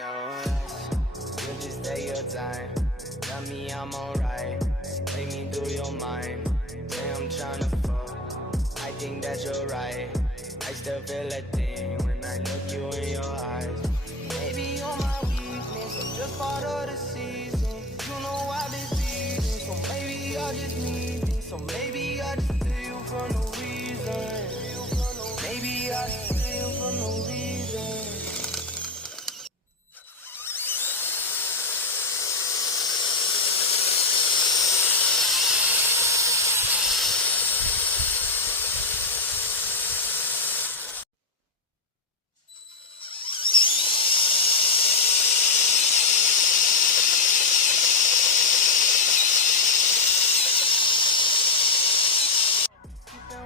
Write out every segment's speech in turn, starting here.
No rush, you just take your time. Tell me I'm alright, take me through your mind. Say I'm tryna fuck, I think that you're right. I still feel a thing when I look you in your eyes. Maybe you're my weakness, I'm just part of the season. You know I've been feeling, so maybe I just need it. So maybe I just feel you for no reason. Maybe I just feel you for no reason.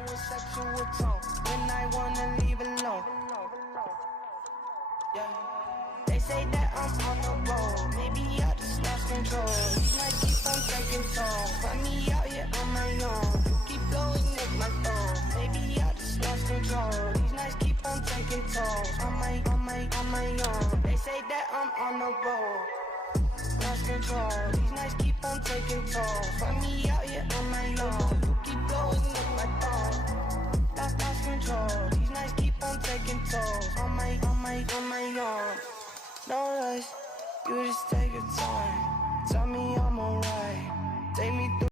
With sexual tone when I wanna leave alone. Yeah. They say that I'm on the road, maybe I just lost control. These nights keep on taking toll, find me out here on my own. You keep blowing up my phone, maybe I just lost control. These nights keep on taking toll, on my own. They say that I'm on the road, lost control. These nights keep on taking toll, find me out here on my own. You keep blowing up my phone, lost control. These nights keep on taking toll, on my own. No rush, you just take your time. Tell me I'm alright, take me through